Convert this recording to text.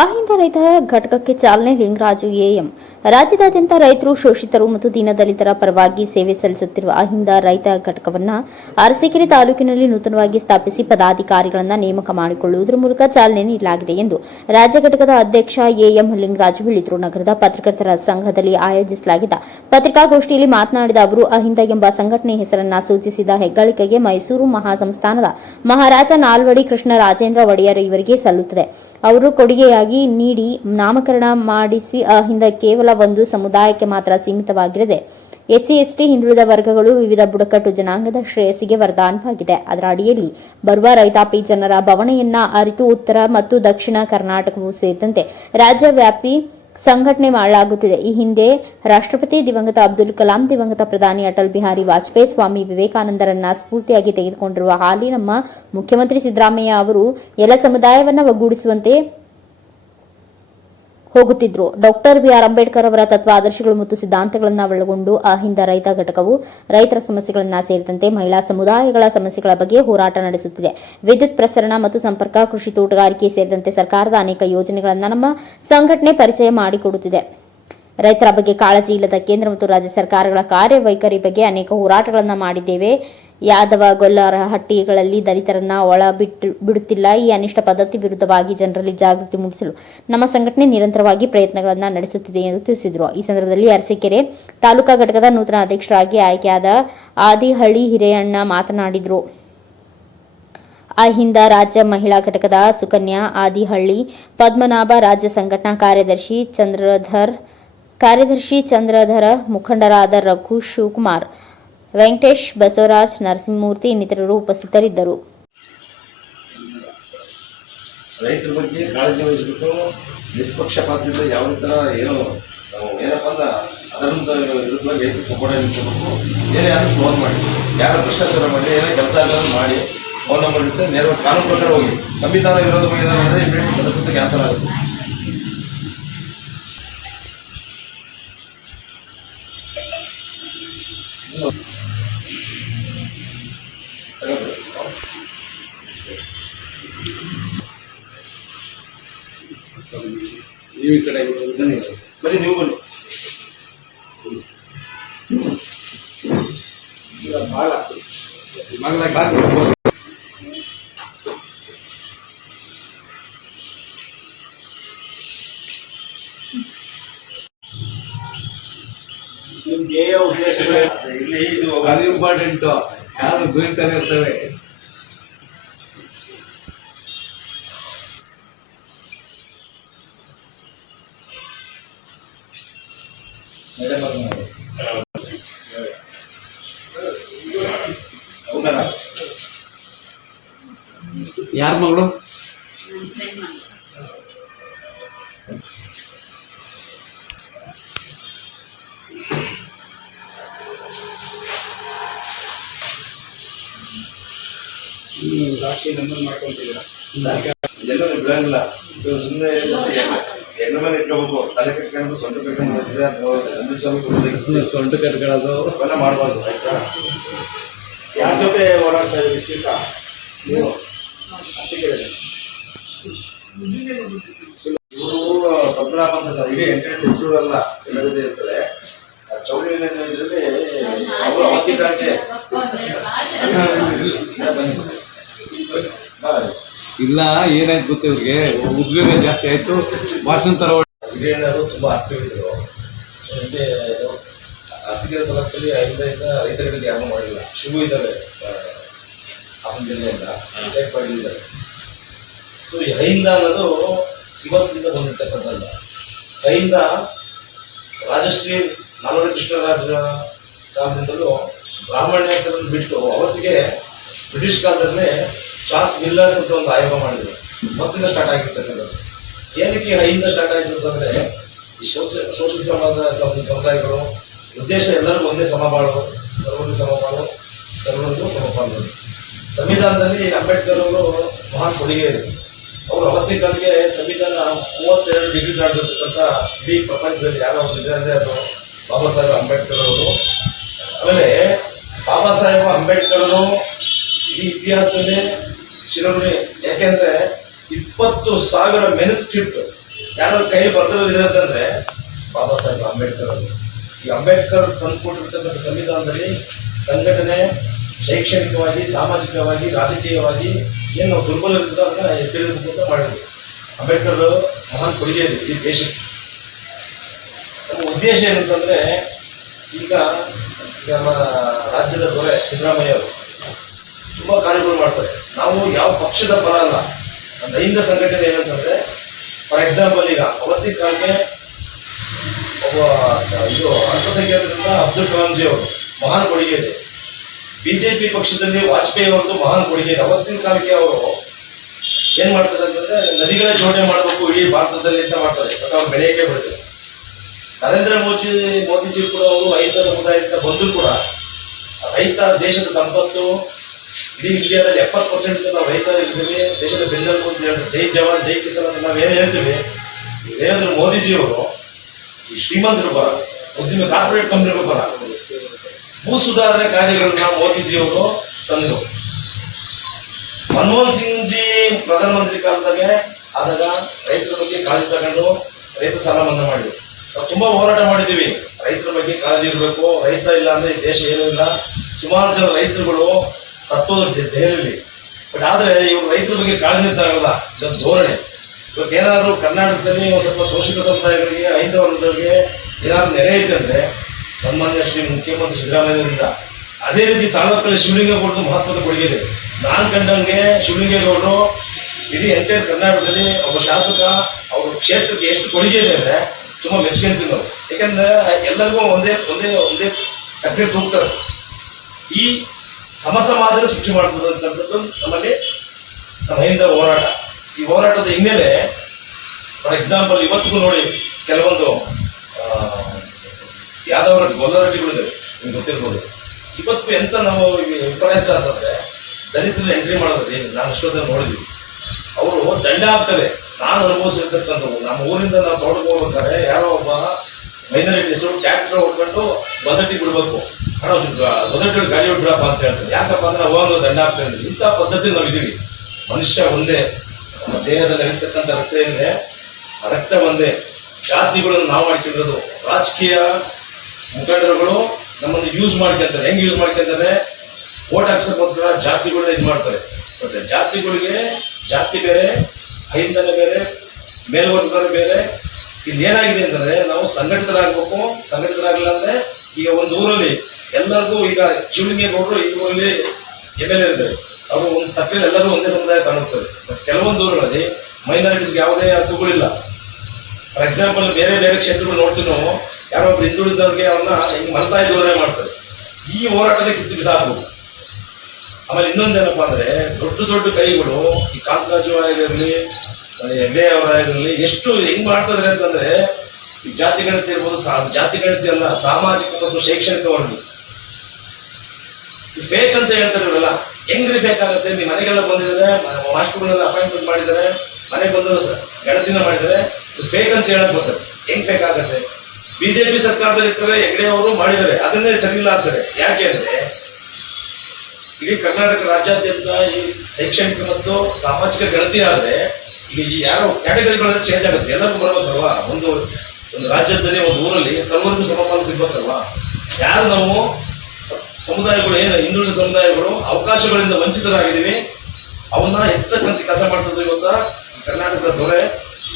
ಅಹಿಂದ ರೈತ ಘಟಕಕ್ಕೆ ಚಾಲನೆ ಲಿಂಗರಾಜು ಎಎಂ. ರಾಜ್ಯದಾದ್ಯಂತ ರೈತರು, ಶೋಷಿತರು ಮತ್ತು ದೀನದಲಿತರ ಪರವಾಗಿ ಸೇವೆ ಸಲ್ಲಿಸುತ್ತಿರುವ ಅಹಿಂದ ರೈತ ಘಟಕವನ್ನು ಅರಸೀಕೆರೆ ತಾಲೂಕಿನಲ್ಲಿ ನೂತನವಾಗಿ ಸ್ಥಾಪಿಸಿ ಪದಾಧಿಕಾರಿಗಳನ್ನು ನೇಮಕ ಮಾಡಿಕೊಳ್ಳುವುದರ ಮೂಲಕ ಚಾಲನೆ ನೀಡಲಾಗಿದೆ ಎಂದು ರಾಜ್ಯ ಘಟಕದ ಅಧ್ಯಕ್ಷ ಎಎಂ ಲಿಂಗರಾಜು ಹೇಳಿದರು. ನಗರದ ಪತ್ರಕರ್ತರ ಸಂಘದಲ್ಲಿ ಆಯೋಜಿಸಲಾಗಿದ್ದ ಪತ್ರಿಕಾಗೋಷ್ಠಿಯಲ್ಲಿ ಮಾತನಾಡಿದ ಅವರು, ಅಹಿಂದ ಎಂಬ ಸಂಘಟನೆ ಹೆಸರನ್ನು ಸೂಚಿಸಿದ ಹೆಗ್ಗಳಿಕೆಗೆ ಮೈಸೂರು ಮಹಾಸಂಸ್ಥಾನದ ಮಹಾರಾಜ ನಾಲ್ವಡಿ ಕೃಷ್ಣರಾಜೇಂದ್ರ ಒಡೆಯರ್ ಇವರಿಗೆ ಸಲ್ಲುತ್ತದೆ. ಅವರು ಕೊಡುಗೆಯಾಗಿ ನೀಡಿ ನಾಮಕರಣ ಮಾಡಿಸಿ ಅಹಿಂದ ಕೇವಲ ಒಂದು ಸಮುದಾಯಕ್ಕೆ ಮಾತ್ರ ಸೀಮಿತವಾಗಿರದೆ ಎಸ್ಸಿ, ಎಸ್ಟಿ, ಹಿಂದುಳಿದ ವರ್ಗಗಳು, ವಿವಿಧ ಬುಡಕಟ್ಟು ಜನಾಂಗದ ಶ್ರೇಯಸ್ಸಿಗೆ ವರದಾನವಾಗಿದೆ. ಅದರ ಅಡಿಯಲ್ಲಿ ಬರುವ ರೈತಾಪಿ ಜನರ ಬವಣೆಯನ್ನ ಅರಿತು ಉತ್ತರ ಮತ್ತು ದಕ್ಷಿಣ ಕರ್ನಾಟಕವೂ ಸೇರಿದಂತೆ ರಾಜ್ಯವ್ಯಾಪಿ ಸಂಘಟನೆ ಮಾಡಲಾಗುತ್ತಿದೆ. ಈ ಹಿಂದೆ ರಾಷ್ಟ್ರಪತಿ ದಿವಂಗತ ಅಬ್ದುಲ್ ಕಲಾಂ, ದಿವಂಗತ ಪ್ರಧಾನಿ ಅಟಲ್ ಬಿಹಾರಿ ವಾಜಪೇಯಿ, ಸ್ವಾಮಿ ವಿವೇಕಾನಂದರನ್ನ ಸ್ಫೂರ್ತಿಯಾಗಿ ತೆಗೆದುಕೊಂಡಿರುವ ಹಾಲಿ ನಮ್ಮ ಮುಖ್ಯಮಂತ್ರಿ ಸಿದ್ದರಾಮಯ್ಯ ಅವರು ಎಲ್ಲ ಸಮುದಾಯವನ್ನ ಒಗ್ಗೂಡಿಸುವಂತೆ ಹೋಗುತ್ತಿದ್ರು. Doctor B R. ಅಂಬೇಡ್ಕರ್ ಅವರ ತತ್ವಾದರ್ಶಗಳು ಮತ್ತು ಸಿದ್ಧಾಂತಗಳನ್ನು ಒಳಗೊಂಡು ಅಹಿಂದ ರೈತ ಘಟಕವು ರೈತರ ಸಮಸ್ಯೆಗಳನ್ನು ಸೇರಿದಂತೆ ಮಹಿಳಾ ಸಮುದಾಯಗಳ ಸಮಸ್ಯೆಗಳ ಬಗ್ಗೆ ಹೋರಾಟ ನಡೆಸುತ್ತಿದೆ. ವಿದ್ಯುತ್ ಪ್ರಸರಣ ಮತ್ತು ಸಂಪರ್ಕ, ಕೃಷಿ, ತೋಟಗಾರಿಕೆ ಸೇರಿದಂತೆ ಸರ್ಕಾರದ ಅನೇಕ ಯೋಜನೆಗಳನ್ನು ನಮ್ಮ ಸಂಘಟನೆ ಪರಿಚಯ ಮಾಡಿಕೊಡುತ್ತಿದೆ. ರೈತರ ಬಗ್ಗೆ ಕಾಳಜಿ ಇಲ್ಲದ ಕೇಂದ್ರ ಮತ್ತು ರಾಜ್ಯ ಸರ್ಕಾರಗಳ ಕಾರ್ಯವೈಖರಿ ಬಗ್ಗೆ ಅನೇಕ ಹೋರಾಟಗಳನ್ನು ಮಾಡಿದ್ದೇವೆ. ಯಾದವ, ಗೊಲ್ಲರ ಹಟ್ಟಿಗಳಲ್ಲಿ ದಲಿತರನ್ನ ಒಳ ಬಿಡುತ್ತಿಲ್ಲ. ಈ ಅನಿಷ್ಟ ಪದ್ಧತಿ ವಿರುದ್ಧವಾಗಿ ಜನರಲ್ಲಿ ಜಾಗೃತಿ ಮೂಡಿಸಲು ನಮ್ಮ ಸಂಘಟನೆ ನಿರಂತರವಾಗಿ ಪ್ರಯತ್ನಗಳನ್ನು ನಡೆಸುತ್ತಿದೆ ಎಂದು ತಿಳಿಸಿದರು. ಈ ಸಂದರ್ಭದಲ್ಲಿ ಅರಸೀಕೆರೆ ತಾಲೂಕಾ ಘಟಕದ ನೂತನ ಅಧ್ಯಕ್ಷರಾಗಿ ಆಯ್ಕೆಯಾದ ಆದಿಹಳ್ಳಿ ಹಿರೇಯಣ್ಣ ಮಾತನಾಡಿದರು. ಅಹಿಂದ ರಾಜ್ಯ ಮಹಿಳಾ ಘಟಕದ ಸುಕನ್ಯಾ ಆದಿಹಳ್ಳಿ, ಪದ್ಮನಾಭ ರಾಜ್ಯ ಸಂಘಟನಾ ಕಾರ್ಯದರ್ಶಿ ಚಂದ್ರಧರ, ಮುಖಂಡರಾದ ರಘು, ಶಿವಕುಮಾರ್, ವೆಂಕಟೇಶ್, ಬಸವರಾಜ್, ನರಸಿಂಹಮೂರ್ತಿ ಇನ್ನಿತರರು ಉಪಸ್ಥಿತರಿದ್ದರು. ರೈತರ ಬಗ್ಗೆ ಕಾಳಜಿ ವಹಿಸಬೇಕು, ನಿಷ್ಪಕ್ಷಪಾತದಿಂದ ಯಾವುದೇ ಥರ ಏನಪ್ಪ ಅಂದ್ರೆ ಅದರಿಂದ ವಿರುದ್ಧವಾಗಿ ರೈತರ ಸಪೋರ್ಟ್ ನಿಂತ್ಕೋಬೇಕು. ಏನೇ ಆದರೂ ಫೋನ್ ಮಾಡಿ, ಯಾರು ಭ್ರಷ್ಟಾಚಾರ ಮಾಡಿ, ಏನೇ ಕೆಲಸ ಆಗಲ್ಲ ಮಾಡಿ ಫೋನ್ ನಂಬರ್ ಇಟ್ಟು ನೇರವಾಗಿ ಕಾನೂನು ಪ್ರಕಾರ ಹೋಗಿ. ಸಂವಿಧಾನ ವಿರೋಧವಾಗಿ ಏನಾದರೆ ಇಮಿಡಿಯೇಟ್ ಸದಸ್ಯತೆ ಕ್ಯಾನ್ಸಲ್ ಆಗುತ್ತೆ. ನೀವು ಈ ಕಡೆ ಬನ್ನಿ, ನೀವು ಬನ್ನಿ. ನಿಮ್ಗೆ ಉದ್ದೇಶ ಇಲ್ಲಿ ಇದು ಅದು ಇಂಪಾರ್ಟೆಂಟು, ಯಾರು ಬೀಳ್ತಾನೆ ಇರ್ತವೆ. ಯಾರ ಮಗಳು? ರಾಶಿ ನಂಬರ್ ಮಾಡ್ಕೊಂತಿದ್ದೀರಾ? ಎಲ್ಲರೂ ಬಿಡಂಗಿಲ್ಲ. ಇದು ಸುಮ್ಮನೆ ಹೆಣ್ಣು ಮೇಲೆ ಇಟ್ಕೋಬೇಕು, ತಲೆ ಕಟ್ಕೊಂಡು ಸೊಂಟ ಕಟ್ಕೊಂಡು ಸೊಂಟ ಕಟ್ಕೊಳ್ಳೋದು ಅವೆಲ್ಲ ಮಾಡಬಾರ್ದು. ಆಯ್ತಾ? ಯಾರ ಜೊತೆ ಓಡಾಡ್ತಾ ಇದ್ದೀವಿ ಇಷ್ಟು ದಿವಸ ನೀವು? ಇವರು ಪದ್ಮನಾಭ ಅಂತ ಸರ್, ಇಡೀ ಎಂಟೆಂಟು ಹೆಸರು ಅಲ್ಲ, ಎಲ್ಲ ಜೊತೆ ಇರ್ತದೆ. ಚೌಳಿ ಇದರಲ್ಲಿ ಅವರು ಅವತ್ತಿಗೆ ಇಲ್ಲ. ಏನಾಯ್ತು ಗೊತ್ತ, ಇವ್ರಿಗೆ ಉದ್ವೇಗ ಜಾಸ್ತಿ ಆಯ್ತು, ಭಾಷಣ ತರ ಹಿರಿಯಣ್ಣರು ತುಂಬ ಆಕ್ಟಿವಿದ್ರು. ಇಲ್ಲಿ ಅರಸೀಕೆರೆ ತಾಲೂಕಲ್ಲಿ ಐದರಿಂದ ರೈತರಿಗೆ ಯಾರು ಮಾಡಿಲ್ಲ. ಶಿವು ಇದ್ದಾರೆ ಹಾಸನ ಜಿಲ್ಲೆಯಿಂದ, ಇದ್ದಾರೆ. ಸೊ ಈ ಅಹಿಂದ ಅನ್ನೋದು ಇವತ್ತಿಂದ ಬಂದಿರ್ತಕ್ಕಂಥದ್ದು. ಅಹಿಂದ ರಾಜಶ್ರೀ ನಾಲ್ವಡಿ ಕೃಷ್ಣರಾಜರ ಕಾಲದಿಂದಲೂ ಬ್ರಾಹ್ಮಣ್ಯವನ್ನು ಬಿಟ್ಟು ಅವತ್ತಿಗೆ ಬ್ರಿಟಿಷ್ ಕಾಲದಲ್ಲೇ ಚಾರ್ಲ್ಸ್ ವಿಲ್ಲರ್ಸ್ ಅಂತ ಒಂದು ಆಯೋಗ ಮಾಡಿದ್ರು. ಮೊದಲಿಂದ ಸ್ಟಾರ್ಟ್ ಆಗಿರ್ತಕ್ಕಂಥದ್ದು. ಏನಕ್ಕೆ ಅಹಿಂದ ಸ್ಟಾರ್ಟ್ ಆಯಿತು ಅಂತಂದರೆ, ಈ ಶೋಷಿತ ಸಮುದಾಯಗಳು ಉದ್ದೇಶ ಎಲ್ಲರಿಗೂ ಒಂದೇ ಸಮಬಾಳು, ಸರ್ವರಿಗೂ ಸಮಬಾಳು, ಸರ್ವರಿಗೂ ಸಮಪಾಲು. ಸಂವಿಧಾನದಲ್ಲಿ ಅಂಬೇಡ್ಕರ್ ಅವರು ಮಹಾನ್ ಕೊಡುಗೆ ಇದೆ. ಅವರು ಅವತ್ತಿನ ಕಾಲಕ್ಕೆ ಸಂವಿಧಾನ 32 ಡಿಗ್ರಿ ದಾಟಿರ್ತಕ್ಕಂಥ ಇಡೀ ಪ್ರಪಂಚದಲ್ಲಿ ಯಾರೋ ಒಂದು ಇದೆ ಅಂದರೆ ಅದು ಬಾಬಾ ಸಾಹೇಬ್ ಅಂಬೇಡ್ಕರ್ ಅವರು. ಆಮೇಲೆ ಬಾಬಾ ಸಾಹೇಬ್ ಅಂಬೇಡ್ಕರ್ ಅವರು ಈ ಇತಿಹಾಸದಲ್ಲಿ ಶಿರೋಮಣಿ. ಯಾಕೆಂದ್ರೆ 20,000 ಮೆನುಸ್ಕ್ರಿಪ್ಟ್ ಯಾರು ಕೈ ಬರ್ದಿರೋದು ಇದೆ ಅಂತಂದ್ರೆ ಬಾಬಾ ಸಾಹೇಬ್ ಅಂಬೇಡ್ಕರ್ ಅವರು. ಈ ಅಂಬೇಡ್ಕರ್ ತಂದುಕೊಟ್ಟಿರ್ತಕ್ಕಂಥ ಸಂವಿಧಾನದಲ್ಲಿ ಸಂಘಟನೆ ಶೈಕ್ಷಣಿಕವಾಗಿ, ಸಾಮಾಜಿಕವಾಗಿ, ರಾಜಕೀಯವಾಗಿ ಏನು ದುರ್ಬಲರಿದ್ದೋ ಅದನ್ನ ಎತ್ತಿಡಬೇಕು ಅಂತ ಮಾಡಿದ್ರು. ಅಂಬೇಡ್ಕರ್ ಮಹಾನ್ ಕೊಡುಗೆ ಇದೆ ಈ ದೇಶಕ್ಕೆ. ನಮ್ಮ ಉದ್ದೇಶ ಏನಂತಂದ್ರೆ ಈಗ ನಮ್ಮ ರಾಜ್ಯದ ದೊರೆ ಸಿದ್ದರಾಮಯ್ಯ ಅವರು ತುಂಬಾ ಕಾರ್ಯಗಳು ಮಾಡ್ತಾರೆ. ನಾವು ಯಾವ ಪಕ್ಷದ ಪರ ಅಲ್ಲ, ನಮ್ಮ ಹಿಂದ ಸಂಘಟನೆ ಏನಂತಂದ್ರೆ ಫಾರ್ ಎಕ್ಸಾಂಪಲ್ ಈಗ ಅವತ್ತಿನ ಕಾಲಕ್ಕೆ ಒಬ್ಬ ಇದು ಅಲ್ಪಸಂಖ್ಯಾತರಿಂದ ಅಬ್ದುಲ್ ಕಲಾಂ ಜಿ ಅವರು ಮಹಾನ್ ಕೊಡುಗೆ ಇದೆ. ಬಿಜೆಪಿ ಪಕ್ಷದಲ್ಲಿ ವಾಜಪೇಯಿ ಅವರದ್ದು ಮಹಾನ್ ಕೊಡುಗೆ ಇದೆ. ಅವತ್ತಿನ ಕಾಲಕ್ಕೆ ಅವರು ಏನ್ ಮಾಡ್ತಾರೆ ಅಂತಂದ್ರೆ ನದಿಗಳ ಜೋಡಣೆ ಮಾಡಬೇಕು ಇಡೀ ಭಾರತದಲ್ಲಿ ಅಂತ ಮಾಡ್ತಾರೆ, ಬಟ್ ಅವ್ರು ಬೆಳೆಯಕ್ಕೆ ಬಿಡ್ತಾರೆ. ನರೇಂದ್ರ ಮೋದಿಜಿ ಕೂಡ ಅವರು ರೈತ ಸಮುದಾಯದಿಂದ ಬಂದರೂ ಕೂಡ ರೈತ ದೇಶದ ಸಂಪತ್ತು. ಇಡೀ ಇಂಡಿಯಾದಲ್ಲಿ 70% ನಾವು ರೈತ ಇರ್ತೀವಿ, ದೇಶದ ಬೆನ್ನೆಲುಬು ಅಂತ ಹೇಳ್ತೀವಿ. ಜೈ ಜವಾನ್ ಜೈ ಕಿಸಾನ್ ಅಂತ ನಾವು ಏನು ಹೇಳ್ತೀವಿ. ನರೇಂದ್ರ ಮೋದಿಜಿಯವರು ಈ ಶ್ರೀಮಂತರು ಬರ, ಉದ್ಯಮ ಕಾರ್ಪೊರೇಟ್ ಕಂಪನಿಗಳು ಬರ, ಭೂ ಸುಧಾರಣೆ ಕಾಯ್ದೆಗಳನ್ನ ಮೋದಿಜಿಯವರು ತಂದರು. ಮನಮೋಹನ್ ಸಿಂಗ್ ಜಿ ಪ್ರಧಾನಮಂತ್ರಿ ಕಾಲದಾಗೆ ಆದಾಗ ರೈತರ ಬಗ್ಗೆ ಕಾಳಜಿ ತಗೊಂಡು ರೈತ ಸಾಲ ಮನ್ನಾ ಮಾಡಿದ್ರು. ನಾವು ತುಂಬಾ ಹೋರಾಟ ಮಾಡಿದ್ದೀವಿ, ರೈತರ ಬಗ್ಗೆ ಕಾಳಜಿ ಇರಬೇಕು, ರೈತ ಇಲ್ಲ ಅಂದ್ರೆ ಈ ದೇಶ ಏನೂ ಇಲ್ಲ. ಸುಮಾರು ಜನ ರೈತರುಗಳು ಸತ್ತೋದು ದೆಹಲಿಯಲ್ಲಿ. ಬಟ್ ಆದ್ರೆ ಇವರು ರೈತರ ಬಗ್ಗೆ ಕಾಳಜಿ ತಗೊಳ್ಳಲ್ಲ, ಇದೊಂದು ಧೋರಣೆ. ಇವತ್ತು ಏನಾದ್ರು ಕರ್ನಾಟಕದಲ್ಲಿ ಒಂದು ಸ್ವಲ್ಪ ಶೋಷಿತ ಸಮುದಾಯಗಳಿಗೆ, ಹೈಂದವರಿಗೆ ಏನಾದ್ರು ನೆಲೆ ಐತೆ ಅಂದ್ರೆ ಸನ್ಮಾನ್ಯ ಶ್ರೀ ಮುಖ್ಯಮಂತ್ರಿ ಸಿದ್ದರಾಮಯ್ಯರಿಂದ. ಅದೇ ರೀತಿ ತಾಲೂಕಲ್ಲಿ ಶಿವಲಿಂಗೇಗೌಡರು ಮಹತ್ವದ ಕೊಡುಗೆ ಇದೆ. ನಾನು ಕಂಡಂಗೆ ಶಿವಲಿಂಗೇಗೌಡರು ಇಡೀ ಎಂಟೈರ್ ಕರ್ನಾಟಕದಲ್ಲಿ ಒಬ್ಬ ಶಾಸಕ, ಅವ್ರ ಕ್ಷೇತ್ರಕ್ಕೆ ಎಷ್ಟು ಕೊಡುಗೆ ಇದೆ ಅಂದ್ರೆ ತುಂಬಾ ಮೆಚ್ಕೊಂತೀವಿ ನಾವು. ಯಾಕಂದ್ರೆ ಎಲ್ಲರಿಗೂ ಒಂದೇ ಒಂದೇ ಒಂದೇ ಕಟ್ಟೆ ತೂಗ್ತಾರೆ. ಈ ಸಮಸಮಾಜ ಸೃಷ್ಟಿ ಮಾಡ್ತಕ್ಕಂಥದ್ದು ನಮ್ಮಲ್ಲಿ ನಮ್ಮ ಹಿಂದೆ ಹೋರಾಟ. ಈ ಹೋರಾಟದ ಹಿನ್ನೆಲೆ ಫಾರ್ ಎಕ್ಸಾಂಪಲ್ ಇವತ್ತಿಗೂ ನೋಡಿ ಕೆಲವೊಂದು ಯಾದವರ ಗೊಲ್ಲರಟ್ಟಿಗಳಿದೆ, ನಿಮ್ಗೆ ಗೊತ್ತಿರ್ಬೋದು. ಇವತ್ತಿಗೂ ಎಂತ ನಾವು ವಿಪರ್ಯಾಸ ಅಂತಂದ್ರೆ ದಲಿತರನ್ನ ಎಂಟ್ರಿ ಮಾಡೋದ್ರಿ. ನಾನು ಅಷ್ಟೊಂದು ನೋಡಿದ್ವಿ, ಅವರು ದಂಡ ಹಾಕ್ತಾರೆ. ನಾನು ಅನುಭವಿಸಿರ್ತಕ್ಕಂಥವು ನಮ್ಮ ಊರಿಂದ ನಾವು ತೋಟಕ್ಕೆ ಹೋಗ್ಬೇಕಾದ್ರೆ ಯಾರೋ ಒಬ್ಬ ಮೈನಾರಿಟೀಸು ಟ್ರ್ಯಾಕ್ಟರ್ ಹೊಡ್ಕೊಂಡು ಬದಟಿ ಬಿಡ್ಬೇಕು, ಹಣ ಬದಟಿ ಗಾಡಿ ಬಿಡ್ರಪ್ಪ ಅಂತ ಹೇಳ್ತಾರೆ. ಯಾಕಪ್ಪ ಅಂದ್ರೆ ಅವಾಗ ದಂಡ ಹಾಕ್ತಾ ಇದ್ದೀವಿ. ಇಂಥ ಪದ್ಧತಿ ನಾವು ಇದೀವಿ. ಮನುಷ್ಯ ಒಂದೇ, ನಮ್ಮ ದೇಹದಲ್ಲಿ ಇರ್ತಕ್ಕಂಥ ರಕ್ತ ಏನಿದೆ ಆ ರಕ್ತ ಒಂದೇ. ಜಾತಿಗಳನ್ನು ನಾವು ಮಾಡ್ಕೊಂಡಿರೋದು. ರಾಜಕೀಯ ಮುಖಂಡರುಗಳು ನಮ್ಮನ್ನು ಯೂಸ್ ಮಾಡ್ಕೊಂತಾರೆ. ಹೆಂಗ್ ಯೂಸ್ ಮಾಡ್ಕೊಂತಾರೆ? ಓಟ್ ಹಾಕ್ಸಕ್ಕೋಸ್ಕರ ಜಾತಿಗಳನ್ನ ಇದು ಮಾಡ್ತಾರೆ. ಮತ್ತೆ ಜಾತಿಗಳಿಗೆ ಜಾತಿ ಬೇರೆ, ಹೈಂದನೆ ಬೇರೆ, ಮೇಲ್ವರ್ಗದವರು ಬೇರೆ. ಇಲ್ಲಿ ಏನಾಗಿದೆ ಅಂತಂದ್ರೆ ನಾವು ಸಂಘಟಿತರಾಗಬೇಕು. ಸಂಘಟಿತರಾಗಲ್ಲ ಅಂದ್ರೆ ಈಗ ಒಂದು ಊರಲ್ಲಿ ಎಲ್ಲರಿಗೂ, ಈಗ ಶಿವಲಿಂಗೇಗೌಡರು ಈ ಊರಲ್ಲಿ MLA ಇದ್ದಾರೆ, ಅವರು ಒಂದು ತಕ್ಕಲ್ಲಿ ಎಲ್ಲರೂ ಒಂದೇ ಸಮುದಾಯ ಕಾಣುತ್ತಾರೆ. ಬಟ್ ಕೆಲವೊಂದು ಊರುಗಳಲ್ಲಿ ಮೈನಾರಿಟೀಸ್ಗೆ ಯಾವುದೇ ಹಕ್ಕುಗಳಿಲ್ಲ. ಫಾರ್ ಎಕ್ಸಾಂಪಲ್ ಬೇರೆ ಬೇರೆ ಕ್ಷೇತ್ರಗಳು ನೋಡ್ತೀವಿ ನಾವು, ಯಾರೋ ಒಬ್ರು ಹಿಂದುಳಿದವ್ರಿಗೆ ಅವ್ರನ್ನ ಹಿಂಗೆ ಮಲ್ತಾಯಿ ಧೋರಣೆ ಮಾಡ್ತಾರೆ. ಈ ಹೋರಾಟನೇ ಕಿತ್ತು ಬಿಸಾಕ್ಬೇಕು. ಆಮೇಲೆ ಇನ್ನೊಂದೇನಪ್ಪಾ ಅಂದ್ರೆ ದೊಡ್ಡ ದೊಡ್ಡ ಕೈಗಳು, ಈ ಕಾಂತರಾಜು ಆಗಿರಲಿ, MA ಅವರಾಗಿರಲಿ, ಎಷ್ಟು ಹೆಂಗ್ ಮಾಡ್ತಿದ್ರೆ ಅಂತಂದ್ರೆ ಈ ಜಾತಿ ಗಣತಿ ಇರ್ಬೋದು, ಜಾತಿ ಗಣತಿ ಅಲ್ಲ, ಸಾಮಾಜಿಕ ಮತ್ತು ಶೈಕ್ಷಣಿಕ ವರದಿ ಫೇಕ್ ಅಂತ ಹೇಳ್ತಾರೆ. ಇವರೆಲ್ಲ ಹೆಂಗ್ರಿ ಫೇಕ್ ಆಗುತ್ತೆ? ನೀವು ಮನೆಗೆಲ್ಲ ಬಂದಿದ್ದಾರೆ, ಮಾಸ್ಟರ್ಗಳನ್ನೆಲ್ಲ ಅಪಾಯಿಂಟ್ಮೆಂಟ್ ಮಾಡಿದ್ದಾರೆ, ಮನೆಗೆ ಬಂದು ಗಣತಿನ ಮಾಡಿದ್ದಾರೆ, ಫೇಕ್ ಅಂತ ಹೇಳಕ್ ಬರ್ತಾರೆ. ಹೆಂಗ್ ಫೇಕ್ ಆಗುತ್ತೆ? ಬಿಜೆಪಿ ಸರ್ಕಾರದಲ್ಲಿ ಇರ್ತಾರೆ, ಹೆಗ್ಡೆ ಅವರು ಮಾಡಿದ್ದಾರೆ, ಅದನ್ನೇ ಸರಿಯಿಲ್ಲ ಅಂತಾರೆ. ಯಾಕೆ ಅಂದ್ರೆ ಇಡೀ ಕರ್ನಾಟಕ ರಾಜ್ಯಾದ್ಯಂತ ಈ ಶೈಕ್ಷಣಿಕ ಮತ್ತು ಸಾಮಾಜಿಕ ಗಣತಿ ಆದ್ರೆ ಈಗ ಈ ಯಾರೋ ಕ್ಯಾಟಗರಿಗಳೆಲ್ಲ ಚೇಂಜ್ ಆಗುತ್ತೆ. ಎಲ್ಲರಿಗೂ ಬರಬೇಕಲ್ವಾ? ಒಂದು ರಾಜ್ಯದಲ್ಲಿ, ಒಂದು ಊರಲ್ಲಿ ಸರ್ವರಿಗೂ ಸಮಪಾಲು ಸಿಗ್ಬೇಕಲ್ವಾ? ಯಾರು ನಾವು ಸಮುದಾಯಗಳು, ಏನು ಹಿಂದುಳಿದ ಸಮುದಾಯಗಳು ಅವಕಾಶಗಳಿಂದ ವಂಚಿತರಾಗಿದ್ದೀವಿ, ಅವನ್ನ ಎತ್ತಕ್ಕಂತ ಕೆಲಸ ಮಾಡ್ತಿದ್ವಿ. ಇವತ್ತ ಕರ್ನಾಟಕದ ದೊರೆ